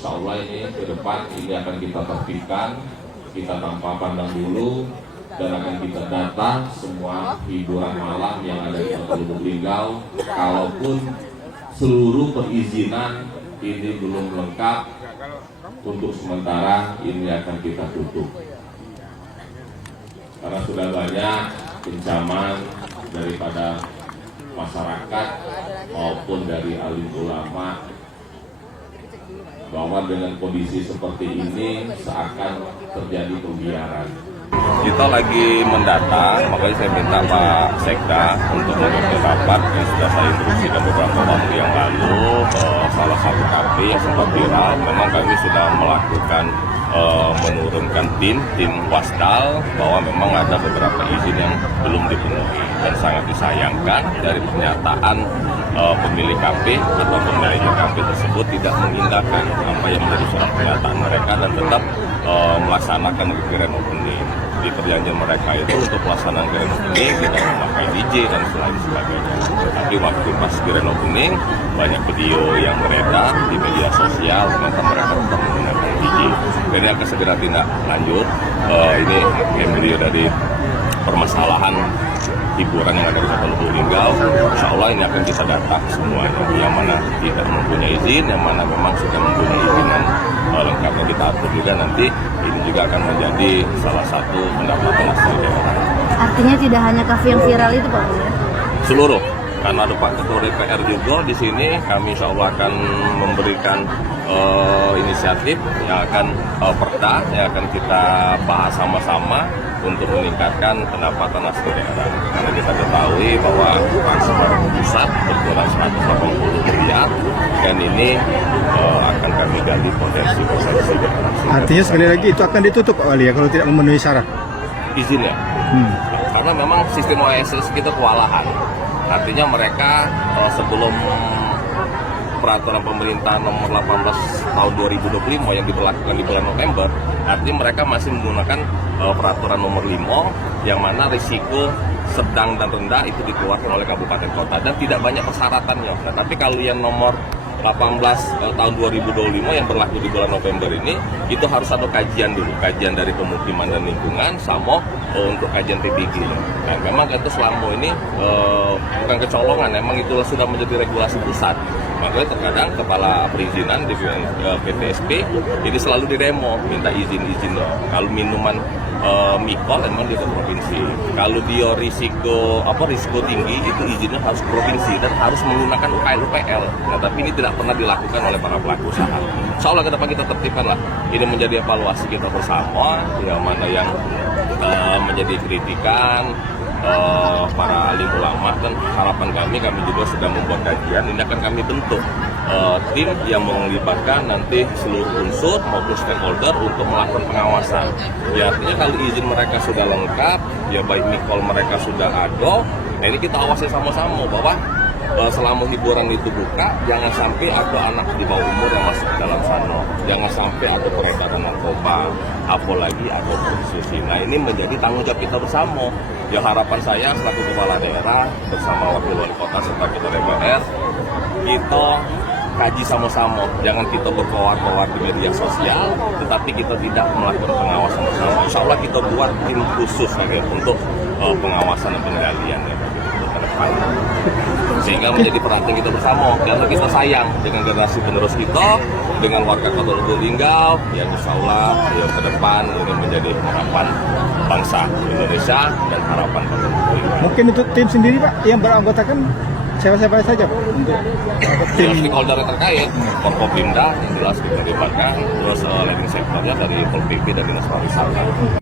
Insya Allah ini ke depan ini akan kita tertibkan, kita tanpa pandang bulu, dan akan kita data semua hiburan malam yang ada di Kota Lubuk Linggau. Kalaupun seluruh perizinan ini belum lengkap, untuk sementara ini akan kita tutup. Karena sudah banyak ancaman daripada masyarakat maupun dari alim ulama bahwa dengan kondisi seperti ini seakan terjadi pembiaran. Kita lagi mendata, makanya saya minta Pak Sekda untuk mengikuti rapat yang sudah saya instruksikan beberapa waktu yang lalu ke salah satu kafe yang sempat viral. Memang kami sudah melakukan menurunkan tim wasdal bahwa memang ada beberapa izin yang belum dipenuhi, dan sangat disayangkan dari pernyataan pemilik kafe atau pemilik kafe tersebut tidak mengindahkan apa yang menjadi surat pernyataan mereka dan tetap melaksanakan grand opening. Di perjanjian mereka itu untuk pelaksanaan grand opening tidak memakai DJ dan sebagainya. Tapi waktu pas grand opening banyak video yang beredar di media sosial tentang mereka tetap menggunakan DJ. Jadi akan segera tindak lanjut. Ini video dari permasalahan hiburan yang ada di Kota Lubuk Linggau. Insya Allah ini akan kita data semuanya, yang mana tidak mempunyai izin, yang mana memang sudah mempunyai izin yang lengkapnya kita atur juga. Nanti ini juga akan menjadi salah satu pendapatan asli daerah. Artinya tidak hanya kafe yang viral itu Pak? Seluruh, karena ada Pak Ketua DPR juga di sini, kami insya Allah akan memberikan inisiatif yang akan perda yang akan kita bahas sama-sama untuk meningkatkan pendapatan asli daerah. Karena kita ketahui bahwa anggaran pusat berkurang 180 miliar, dan ini akan kami gali potensi. Artinya sekali lagi itu akan ditutup Pak Wali ya kalau tidak memenuhi syarat izin ya. Karena memang sistem OSS kita kewalahan. Artinya mereka sebelum peraturan pemerintah nomor 18 tahun 2025 yang diberlakukan di bulan November, artinya mereka masih menggunakan peraturan nomor 5 yang mana risiko sedang dan rendah itu dikeluarkan oleh kabupaten kota dan tidak banyak persyaratannya. Nah, tapi kalau yang nomor 18 tahun 2025 yang berlaku di bulan November ini, itu harus ada kajian dulu, kajian dari pemukiman dan lingkungan sama untuk kajian TBG. Nah, memang itu selama ini bukan kecolongan, memang itu sudah menjadi regulasi pusat. Makanya terkadang kepala perizinan di PTSP ini selalu diremo, minta izin-izin. Kalau minuman mikol memang di provinsi. Kalau dia risiko tinggi itu izinnya harus provinsi dan harus menggunakan UKL. Nah, tapi ini tidak pernah dilakukan oleh para pelaku usaha. Insya Allah ke depan kita tertibkan lah. Ini menjadi evaluasi kita bersama, yang mana yang menjadi kritikan para alim ulama, dan harapan kami juga sudah membuat kajian. Ini akan kami bentuk tim yang melibatkan nanti seluruh unsur maupun stakeholder untuk melakukan pengawasan. Ya, artinya kalau izin mereka sudah lengkap, ya baik mikol mereka sudah ada, nah ini kita awasi sama-sama bahwa selama hiburan itu buka, jangan sampai ada anak di bawah umur yang masuk ke dalam sana, jangan sampai ada peredaran narkoba, apalagi ada prostitusi. Nah, ini menjadi tanggung jawab kita bersama. Ya, harapan saya selaku kepala daerah bersama wakil wali kota serta ketua DPR, kita kaji sama-sama. Jangan kita berkoar-koar di media sosial, tetapi kita tidak melakukan pengawasan bersama. Insya Allah kita buat tim khusus untuk pengawasan dan pengendalian ya, ke depan. Sehingga menjadi perhatian kita bersama, karena kita sayang dengan generasi penerus kita, dengan warga Kota Lubuk Linggau, ya insya Allah ya, ke depan ini menjadi harapan bangsa Indonesia dan harapan Kota Lubuk Linggau. Mungkin untuk tim sendiri Pak yang beranggotakan siapa-siapa saja Pak untuk tim stakeholder terkait, Forkopimda yang jelas kita libatkan, terus leading sektornya dari Pol PP dan Dinas Pariwisata.